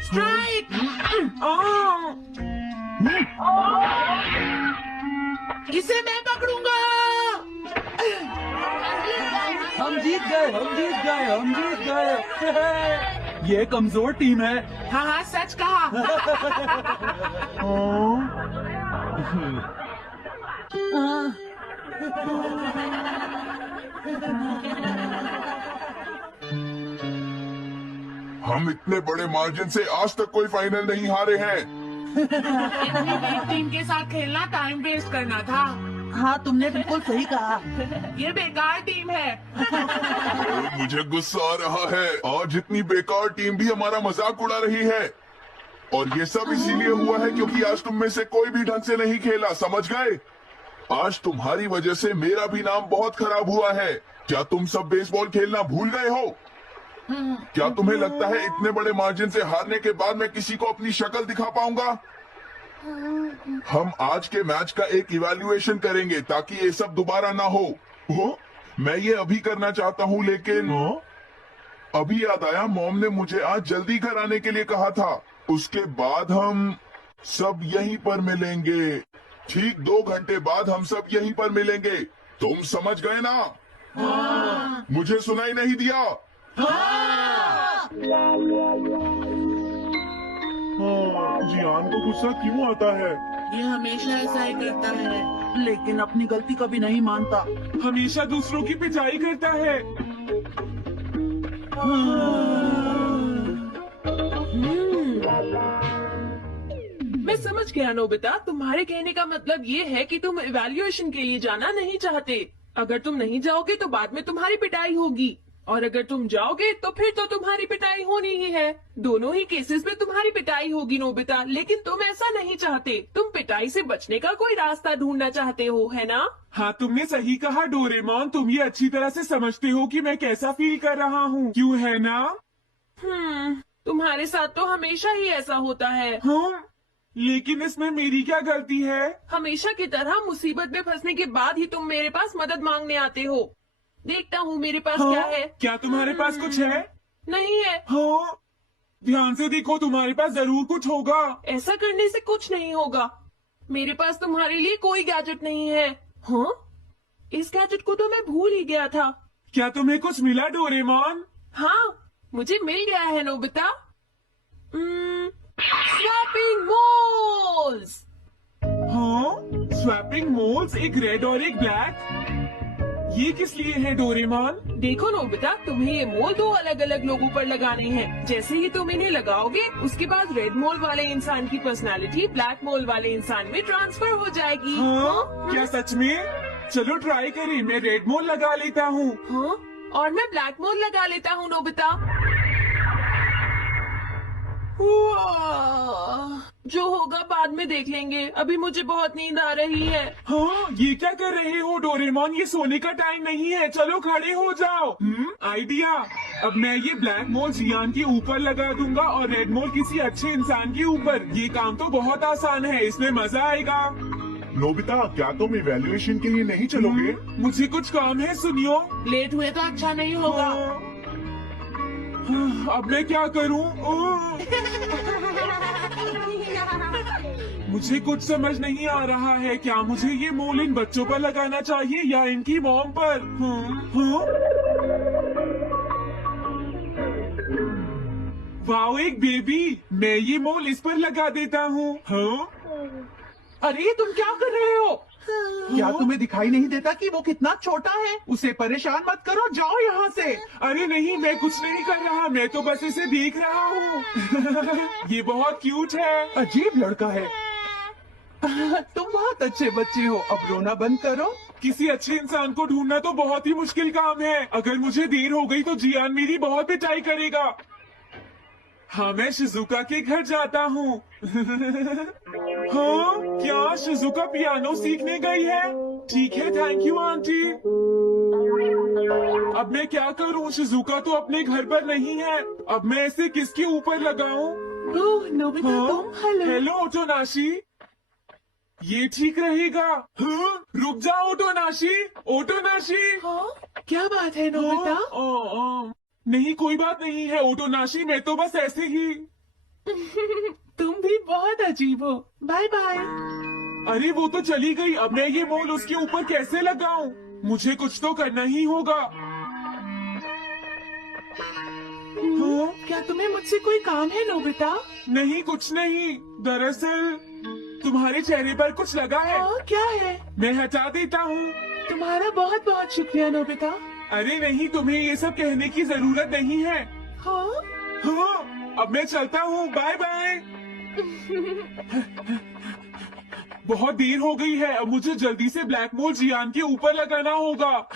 Strike. इसे मैं पकड़ूंगा। हम जीत गए, हम जीत गए, हम जीत गए। ये कमजोर टीम है। हाँ हाँ, सच कहा। हम इतने बड़े मार्जिन से आज तक कोई फाइनल नहीं हारे हैं। एक टीम के साथ खेलना टाइम वेस्ट करना था। हाँ, तुमने बिल्कुल सही कहा। ये बेकार टीम है। मुझे गुस्सा आ रहा है। आज इतनी बेकार टीम भी हमारा मजाक उड़ा रही है। और ये सब इसीलिए हुआ है क्योंकि आज तुम में से कोई भी ढंग से नहीं खेला, समझ गए? आज तुम्हारी वजह से मेरा भी नाम बहुत खराब हुआ है। क्या तुम सब बेसबॉल खेलना भूल गए हो? क्या तुम्हें लगता है इतने बड़े मार्जिन से हारने के बाद मैं किसी को अपनी शक्ल दिखा पाऊंगा? हम आज के मैच का एक इवैल्यूएशन करेंगे ताकि ये सब दोबारा ना हो। मैं ये अभी करना चाहता हूँ, लेकिन अभी याद आया मॉम ने मुझे आज जल्दी घर आने के लिए कहा था। उसके बाद हम सब यहीं पर मिलेंगे। ठीक 2 घंटे बाद हम सब यहीं पर मिलेंगे। तुम समझ गए ना? मुझे सुनाई नहीं दिया? जियान को गुस्सा क्यों आता है? ये हमेशा ऐसा ही करता है। लेकिन अपनी गलती कभी नहीं मानता। हमेशा दूसरों की पिटाई करता है। मैं समझ गया नोबिता, तुम्हारे कहने का मतलब ये है कि तुम इवैल्यूएशन के लिए जाना नहीं चाहते। अगर तुम नहीं जाओगे तो बाद में तुम्हारी पिटाई होगी, और अगर तुम जाओगे तो फिर तो तुम्हारी पिटाई होनी ही है। दोनों ही केसेस में तुम्हारी पिटाई होगी नोबिता, लेकिन तुम ऐसा नहीं चाहते। तुम पिटाई से बचने का कोई रास्ता ढूंढना चाहते हो, है ना? हाँ, तुमने सही कहा डोरेमोन। तुम ये अच्छी तरह से समझते हो कि मैं कैसा फील कर रहा हूँ, क्यों है ना? तुम्हारे साथ तो हमेशा ही ऐसा होता है। हाँ, लेकिन इसमें मेरी क्या गलती है? हमेशा की तरह मुसीबत में फंसने के बाद ही तुम मेरे पास मदद मांगने आते हो। देखता हूँ मेरे पास क्या है। क्या तुम्हारे पास कुछ है? नहीं है। हाँ, ध्यान से देखो, तुम्हारे पास जरूर कुछ होगा। ऐसा करने से कुछ नहीं होगा। मेरे पास तुम्हारे लिए कोई गैजेट नहीं है। हाँ, इस गैजेट को तो मैं भूल ही गया था। क्या तुम्हें कुछ मिला डोरेमोन? हाँ, मुझे मिल गया है नोबिता। Swapping moles. हाँ, स्वैपिंग मोल्स, एक रेड और एक ब्लैक। ये किस लिए है डोरेमोन? देखो नोबिता, तुम्हें ये मोल 2 अलग अलग लोगों पर लगाने हैं। जैसे ही तुम इन्हें लगाओगे, उसके बाद रेड मोल वाले इंसान की पर्सनालिटी ब्लैक मोल वाले इंसान में ट्रांसफर हो जाएगी। हाँ? क्या सच में? चलो ट्राई करें। मैं रेड मोल लगा लेता हूँ। हाँ? और मैं ब्लैक मोल लगा लेता हूँ नोबिता। जो होगा बाद में देख लेंगे। अभी मुझे बहुत नींद आ रही है। हाँ, ये क्या कर रहे हो डोरेमोन? ये सोने का टाइम नहीं है। चलो खड़े हो जाओ। आइडिया। अब मैं ये ब्लैक मोल जियान के ऊपर लगा दूंगा और रेड मोल किसी अच्छे इंसान के ऊपर। ये काम तो बहुत आसान है, इसमें मजा आएगा। नोबिता, क्या तुम इवैल्यूएशन के लिए नहीं चलोगे? मुझे कुछ काम है, सुनियो। लेट हुए तो अच्छा नहीं होगा। अब मैं क्या करूं? मुझे कुछ समझ नहीं आ रहा है। क्या मुझे ये मोल इन बच्चों पर लगाना चाहिए या इनकी मॉम पर? वाओ, एक बेबी। मैं ये मोल इस पर लगा देता हूँ। हाँ? अरे तुम क्या कर रहे हो? क्या तुम्हें दिखाई नहीं देता कि वो कितना छोटा है? उसे परेशान मत करो, जाओ यहाँ से। अरे नहीं, मैं कुछ नहीं कर रहा। मैं तो बस इसे देख रहा हूँ। ये बहुत क्यूट है। अजीब लड़का है। तुम बहुत अच्छे बच्चे हो, अब रोना बंद करो। किसी अच्छे इंसान को ढूंढना तो बहुत ही मुश्किल काम है। अगर मुझे देर हो गई तो जियान मेरी बहुत पिटाई करेगा। हाँ, मैं शिजुका के घर जाता हूँ। हाँ, क्या शिजुका पियानो सीखने गई है? ठीक है, थैंक यू आंटी। अब मैं क्या करूँ? शिजुका तो अपने घर पर नहीं है। अब मैं इसे किसके ऊपर लगाऊं? ओह नोबिता, तुम। हेलो ओटोनाशी। ये ठीक रहेगा। हाँ? रुक जाओ ओटोनाशी। ओटोनाशी। हाँ? क्या बात है नोबिता? नहीं कोई बात नहीं है ओटोनाशी, मैं तो बस ऐसे ही। तुम भी बहुत अजीब हो। Bye bye. अरे वो तो चली गई, अब मैं ये मोल उसके ऊपर कैसे लगाऊं? मुझे कुछ तो करना ही होगा। क्या तुम्हें मुझसे कोई काम है नोबिता? नहीं कुछ नहीं, दरअसल तुम्हारे चेहरे पर कुछ लगा है। क्या है? मैं हटा देता हूँ। तुम्हारा बहुत बहुत शुक्रिया नोबिता। अरे नहीं, तुम्हें ये सब कहने की जरूरत नहीं है। हाँ? हाँ, अब मैं चलता हूँ, बाय बाय। बहुत देर हो गई है, अब मुझे जल्दी से ब्लैक मोल जियान के ऊपर लगाना होगा।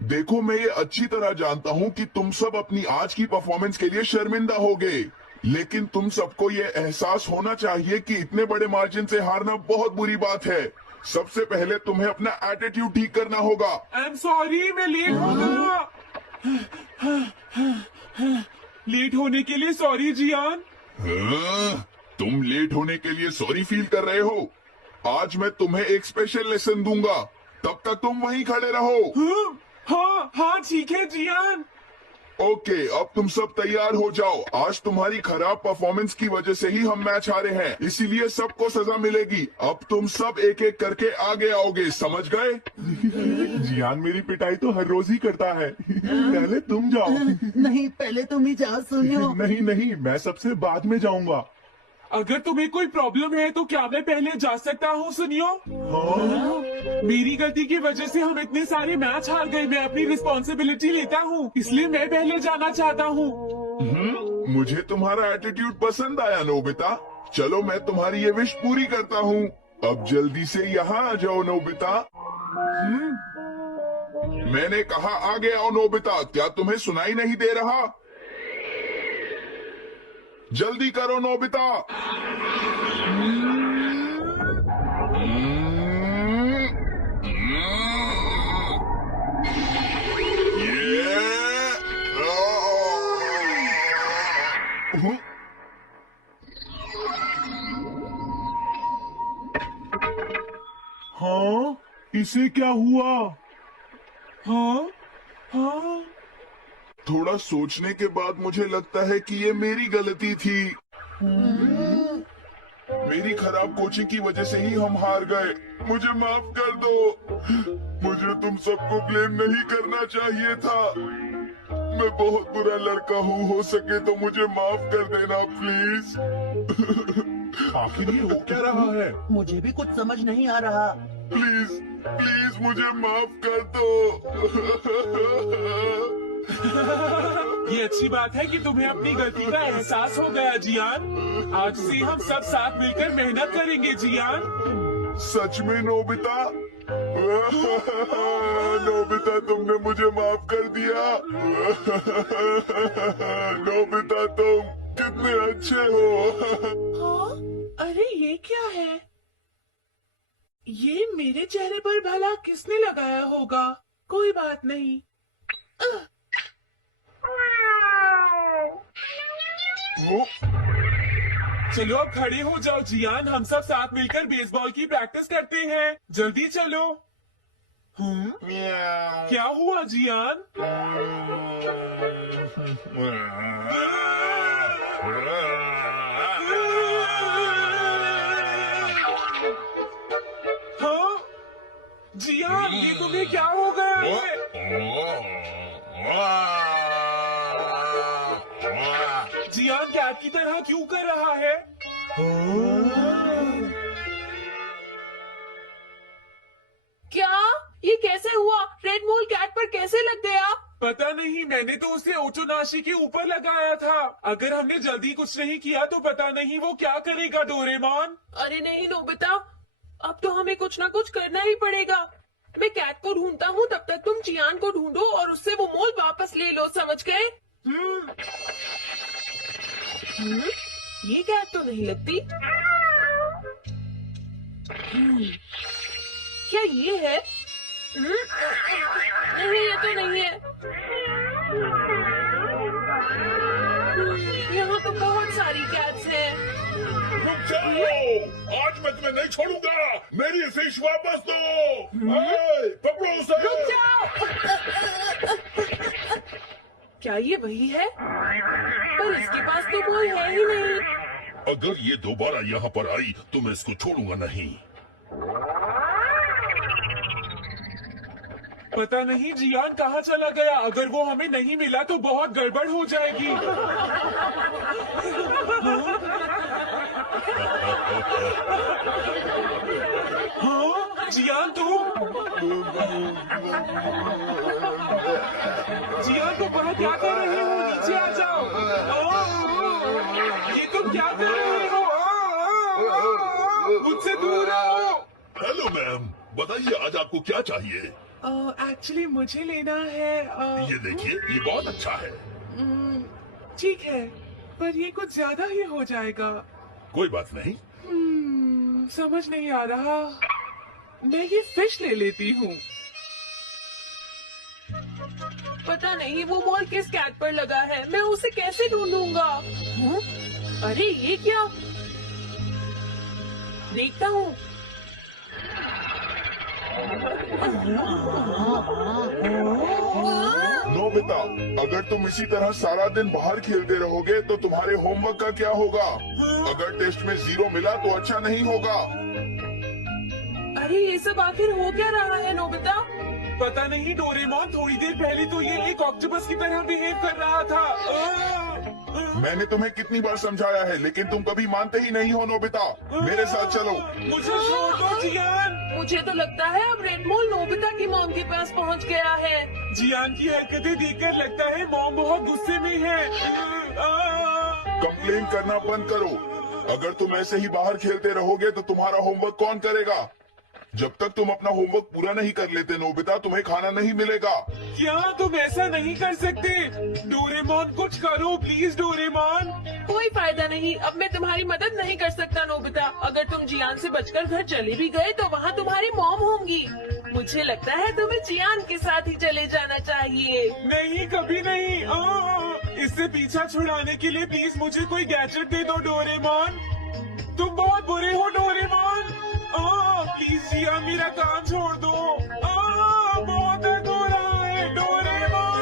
देखो मैं ये अच्छी तरह जानता हूँ कि तुम सब अपनी आज की परफॉर्मेंस के लिए शर्मिंदा होगे, लेकिन तुम सबको ये एहसास होना चाहिए कि इतने बड़े मार्जिन से हारना बहुत बुरी बात है। सबसे पहले तुम्हें अपना एटीट्यूड ठीक करना होगा। आई एम सॉरी, मैं लेट हो गया। लेट होने के लिए सॉरी जियान। हाँ, तुम लेट होने के लिए सॉरी फील कर रहे हो? आज मैं तुम्हें एक स्पेशल लेसन दूंगा, तब तक तुम वहीं खड़े रहो। हाँ हाँ ठीक है जियान। ओके, अब तुम सब तैयार हो जाओ। आज तुम्हारी खराब परफॉर्मेंस की वजह से ही हम मैच हारे हैं, इसीलिए सबको सजा मिलेगी। अब तुम सब एक एक करके आगे आओगे, समझ गए? जियान मेरी पिटाई तो हर रोज ही करता है। पहले तुम जाओ। नहीं, पहले तुम ही जाओ सुनियो। नहीं नहीं, मैं सबसे बाद में जाऊंगा। अगर तुम्हें कोई प्रॉब्लम है तो क्या मैं पहले जा सकता हूँ सुनियो? मेरी गलती की वजह से हम इतने सारे मैच हार गए, मैं अपनी रिस्पॉन्सिबिलिटी लेता हूँ, इसलिए मैं पहले जाना चाहता हूँ। मुझे तुम्हारा एटीट्यूड पसंद आया नोबिता। चलो मैं तुम्हारी ये विश पूरी करता हूँ। अब जल्दी से यहाँ आ जाओ नोबिता। मैंने कहा आगे आओ नोबिता, क्या तुम्हें सुनाई नहीं दे रहा? जल्दी करो नोबिता। हाँ, इसे क्या हुआ? हाँ हाँ, थोड़ा सोचने के बाद मुझे लगता है कि ये मेरी गलती थी। मेरी खराब कोचिंग की वजह से ही हम हार गए। मुझे माफ कर दो। मुझे तुम सबको ब्लेम नहीं करना चाहिए था। मैं बहुत बुरा लड़का हूँ, हो सके तो मुझे माफ कर देना प्लीज। आखिर ये हो क्या रहा है? मुझे भी कुछ समझ नहीं आ रहा। प्लीज प्लीज मुझे माफ कर दो। ये अच्छी बात है कि तुम्हें अपनी गलती का एहसास हो गया जियान। आज से हम सब साथ मिलकर मेहनत करेंगे जियान। सच में नोबिता? नोबिता तुमने मुझे माफ कर दिया। नोबिता तुम कितने अच्छे हो। हाँ? अरे ये क्या है? ये मेरे चेहरे पर भला किसने लगाया होगा? कोई बात नहीं। चलो अब खड़े हो जाओ जियान, हम सब साथ मिलकर बेसबॉल की प्रैक्टिस करते हैं। जल्दी चलो। क्या हुआ जियान? हाँ जियान, ये तुम्हें क्या हो गया है? जियान कैट की तरह क्यों कर रहा है? क्या? ये कैसे हुआ? रेड मोल कैट पर कैसे लग गया? पता नहीं, मैंने तो उसे ओटोनाशी के ऊपर लगाया था। अगर हमने जल्दी कुछ नहीं किया तो पता नहीं वो क्या करेगा डोरेमोन। अरे नहीं नोबिता, अब तो हमें कुछ ना कुछ करना ही पड़ेगा। मैं कैट को ढूंढता हूँ, तब तक तुम जियान को ढूंढो और उससे वो मोल वापस ले लो, समझ गए? ये कैट तो नहीं लगती। क्या ये है? नहीं, ये तो नहीं है। यहाँ तो बहुत सारी कैट्स हैं। रुक जाओ, आज मैं तुम्हें नहीं छोड़ूंगा। मेरी फिश वापस दो। पकड़ो उसे। रुक क्या ये वही है? पर इसके पास तो कोई है ही नहीं। अगर ये दोबारा यहाँ पर आई तो मैं इसको छोड़ूंगा नहीं। पता नहीं जियान कहाँ चला गया। अगर वो हमें नहीं मिला तो बहुत गड़बड़ हो जाएगी। हाँ जियान जियान तुम वहाँ क्या कर रहे हो? नीचे आ जाओ। ये तुम क्या कर रहे हो? मुझसे दूर रहो। हेलो मैम, बताइए आज आपको क्या चाहिए? एक्चुअली मुझे लेना है ये देखिए, ये बहुत अच्छा है। ठीक है, पर ये कुछ ज्यादा ही हो जाएगा। कोई बात नहीं। समझ नहीं आ रहा। मैं ये फिश ले लेती हूँ। पता नहीं वो मॉल किस कैट पर लगा है। मैं उसे कैसे ढूंढूंगा? अरे ये क्या? देखता हूँ। नोबिता, अगर तुम इसी तरह सारा दिन बाहर खेलते रहोगे तो तुम्हारे होमवर्क का क्या होगा? अगर टेस्ट में 0 मिला तो अच्छा नहीं होगा। अरे ये सब आखिर हो क्या रहा है नोबिता? पता नहीं डोरेमोन, थोड़ी देर पहले तो ये एक ऑक्टोपस की तरह बिहेव कर रहा था। मैंने तुम्हें कितनी बार समझाया है, लेकिन तुम कभी मानते ही नहीं हो। नोबिता, मेरे साथ चलो। मुझे छोड़ दो जियान। मुझे तो लगता है अब रेडमोल नोबिता की मॉम के पास पहुंच गया है। जियान की हरकतें देखकर लगता है मॉम बहुत गुस्से में है। कंप्लेन करना बंद करो। अगर तुम ऐसे ही बाहर खेलते रहोगे तो तुम्हारा होमवर्क कौन करेगा? जब तक तुम अपना होमवर्क पूरा नहीं कर लेते नोबिता, तुम्हें खाना नहीं मिलेगा। क्या तुम ऐसा नहीं कर सकते? डोरेमोन कुछ करो प्लीज डोरेमोन। कोई फायदा नहीं, अब मैं तुम्हारी मदद नहीं कर सकता नोबिता। अगर तुम जियान से बचकर घर चले भी गए तो वहाँ तुम्हारी मॉम होंगी। मुझे लगता है तुम्हें जियान के साथ ही चले जाना चाहिए। नहीं, कभी नहीं। इससे पीछा छुड़ाने के लिए प्लीज मुझे कोई गैजेट दे दो डोरेमोन। तुम बहुत बुरे हो डोरेमोन। प्लीज जियान मेरा काम छोड़ दो। बहुत दर्द हो रहा है Doraemon.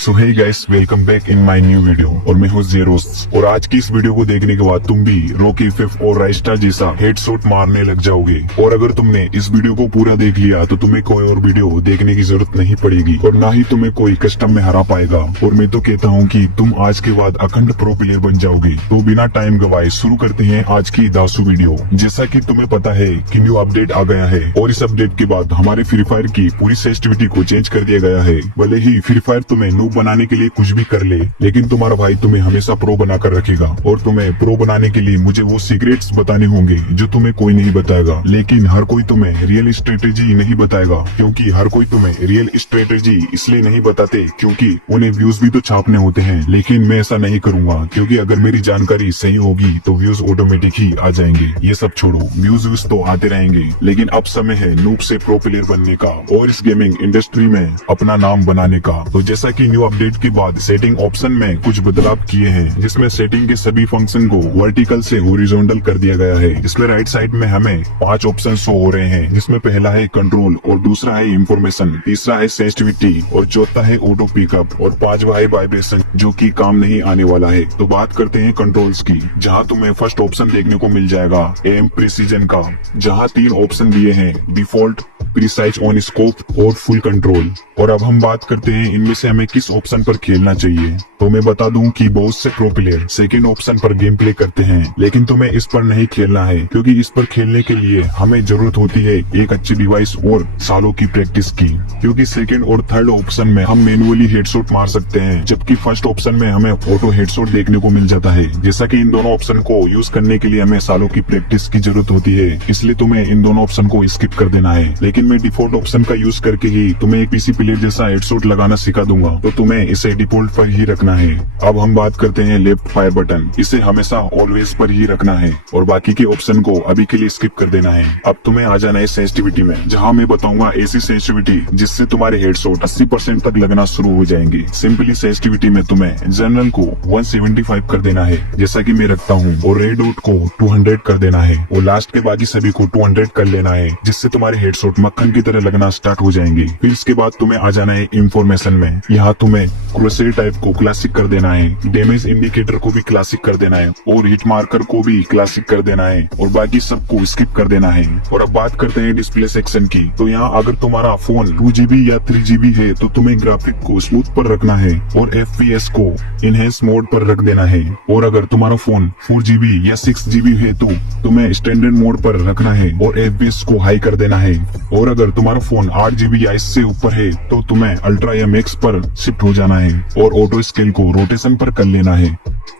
So hey guys, welcome back in my new video. और मैं हूँ जेरोस। और आज की इस वीडियो को देखने के बाद तुम भी रॉकी 5 और राइस्टा जैसा हेडशॉट मारने लग जाओगे। और अगर तुमने इस वीडियो को पूरा देख लिया तो तुम्हें कोई और वीडियो देखने की जरूरत नहीं पड़ेगी और ना ही तुम्हें कोई कस्टम में हरा पाएगा। और मैं तो कहता हूँ कि तुम आज के बाद अखंड प्रो प्लेयर बन जाओगे। तो बिना टाइम गवाए शुरू करते हैं आज की दासू वीडियो। जैसा की तुम्हें पता है कि न्यू अपडेट आ गया है और इस अपडेट के बाद हमारे फ्री फायर की पूरी सेंसिटिविटी को चेंज कर दिया गया है। भले ही फ्री फायर तुम्हें नूब बनाने के लिए कुछ भी कर ले, लेकिन तुम्हारा भाई तुम्हें हमेशा प्रो बनाकर रखेगा। और तुम्हें प्रो बनाने के लिए मुझे वो सीक्रेट्स बताने होंगे जो तुम्हें कोई नहीं बताएगा। लेकिन हर कोई तुम्हें रियल स्ट्रेटेजी नहीं बताएगा, क्योंकि हर कोई तुम्हें रियल स्ट्रेटेजी इसलिए नहीं बताते क्योंकि उन्हें व्यूज भी तो छापने होते हैं। लेकिन मैं ऐसा नहीं करूंगा, क्योंकि अगर मेरी जानकारी सही होगी तो व्यूज ऑटोमेटिक ही आ जाएंगे। ये सब छोड़ो, व्यूज तो आते रहेंगे, लेकिन अब समय है नूब से प्रो प्लेयर बनने का और इस गेमिंग इंडस्ट्री में अपना नाम बनाने का। तो जैसा की न्यू अपडेट के बाद सेटिंग ऑप्शन में कुछ बदलाव किए हैं, जिसमें सेटिंग के सभी फंक्शन को वर्टिकल से हॉरिजॉन्टल कर दिया गया है। इसमें राइट साइड में हमें 5 ऑप्शन शो हो रहे हैं, जिसमें पहला है कंट्रोल और दूसरा है इंफॉर्मेशन, तीसरा है सेंसिटिविटी और चौथा है ऑटो पिकअप और 5वां है वाइब्रेशन, जो कि काम नहीं आने वाला है। तो बात करते हैं कंट्रोल्स की, जहां तुम्हें फर्स्ट ऑप्शन देखने को मिल जाएगा एम प्रिसीजन का, जहां 3 ऑप्शन दिए हैं, डिफॉल्ट, प्रिसाइज ऑन स्कोप और फुल कंट्रोल। और अब हम बात करते हैं इनमें से हमें किस ऑप्शन पर खेलना चाहिए। तो मैं बता दूं कि बहुत से प्रो प्लेयर सेकंड ऑप्शन पर गेम प्ले करते हैं, लेकिन तुम्हें इस पर नहीं खेलना है, क्योंकि इस पर खेलने के लिए हमें जरूरत होती है एक अच्छी डिवाइस और सालों की प्रैक्टिस की। क्योंकि सेकंड और थर्ड ऑप्शन में हम मैनुअली हेडशॉट मार सकते हैं, जबकि फर्स्ट ऑप्शन में हमें ऑटो हेडशॉट देखने को मिल जाता है। जैसा कि इन दोनों ऑप्शन को यूज करने के लिए हमें सालों की प्रैक्टिस की जरूरत होती है, इसलिए तुम्हें इन दोनों ऑप्शन को स्किप कर देना है। लेकिन लेकिन मैं डिफॉल्ट ऑप्शन का यूज करके ही तुम्हें एक पीसी प्लेयर जैसा हेडशॉट लगाना सिखा दूंगा, तो तुम्हें इसे डिफॉल्ट पर ही रखना है। अब हम बात करते हैं लेफ्ट फायर बटन। इसे हमेशा ऑलवेज पर ही रखना है और बाकी के ऑप्शन को अभी के लिए स्किप कर देना है। अब तुम्हें आ जाना है सेंसिटिविटी में, जहाँ मैं बताऊंगा ऐसी सेंसिटिविटी जिससे तुम्हारे हेडशॉट 80% तक लगना शुरू हो जाएंगे। सिंपली सेंसिटिविटी में तुम्हें जनरल को 175 कर देना है, जैसा कि मैं रखता हूँ, और रेड डॉट को 200 कर देना है, और लास्ट के बाकी सभी को 200 कर लेना है, जिससे तुम्हारे हेडशॉट मक्खन की तरह लगना स्टार्ट हो जाएंगे। फिर इसके बाद तुम्हें आ जाना है इंफॉर्मेशन में। यहाँ तुम्हें क्रूसेड टाइप को क्लासिक कर देना है, डैमेज इंडिकेटर को भी क्लासिक कर देना है, और हिट मार्कर को भी क्लासिक कर देना है, और बाकी सबको स्किप कर देना है। और अब बात करते हैं डिस्प्ले सेक्शन की। तो यहाँ अगर तुम्हारा फोन 2GB या 3GB है तो तुम्हें ग्राफिक को स्मूथ पर रखना है और FPS को इनहेंस मोड पर रख देना है। और अगर तुम्हारा फोन 4GB या 6GB है तो तुम्हें स्टैंडर्ड मोड पर रखना है और FPS को हाई कर देना है। और अगर तुम्हारा फोन 8GB या इससे ऊपर है तो तुम्हें अल्ट्रा या मैक्स पर शिफ्ट हो जाना है और ऑटो स्केल को रोटेशन पर कर लेना है।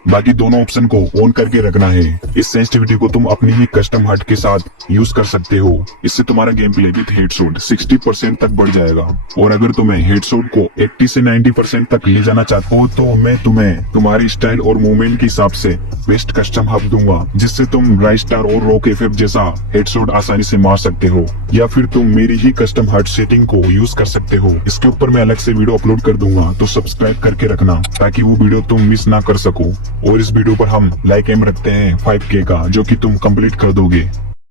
बाकी दोनों ऑप्शन को ऑन करके रखना है। इस सेंसिटिविटी को तुम अपनी ही कस्टम हट के साथ यूज कर सकते हो। इससे तुम्हारा गेम प्ले विद हेडशॉट 60% तक बढ़ जाएगा। और अगर तुम्हें हेडशॉट को 80 से 90% तक ले जाना चाहते हो तो मैं तुम्हें तुम्हारी स्टाइल और मूवमेंट के हिसाब से बेस्ट कस्टम हब दूंगा, जिससे तुम राइस्टार और रॉक FF जैसा हेडशॉट आसानी से मार सकते हो, या फिर तुम मेरी ही कस्टम हट सेटिंग को यूज कर सकते हो। इसके ऊपर मैं अलग से वीडियो अपलोड कर दूंगा, तो सब्सक्राइब करके रखना ताकि वो वीडियो तुम मिस ना कर सको। और इस वीडियो पर हम लाइक एम रखते हैं 5K का, जो कि तुम कंप्लीट कर दोगे।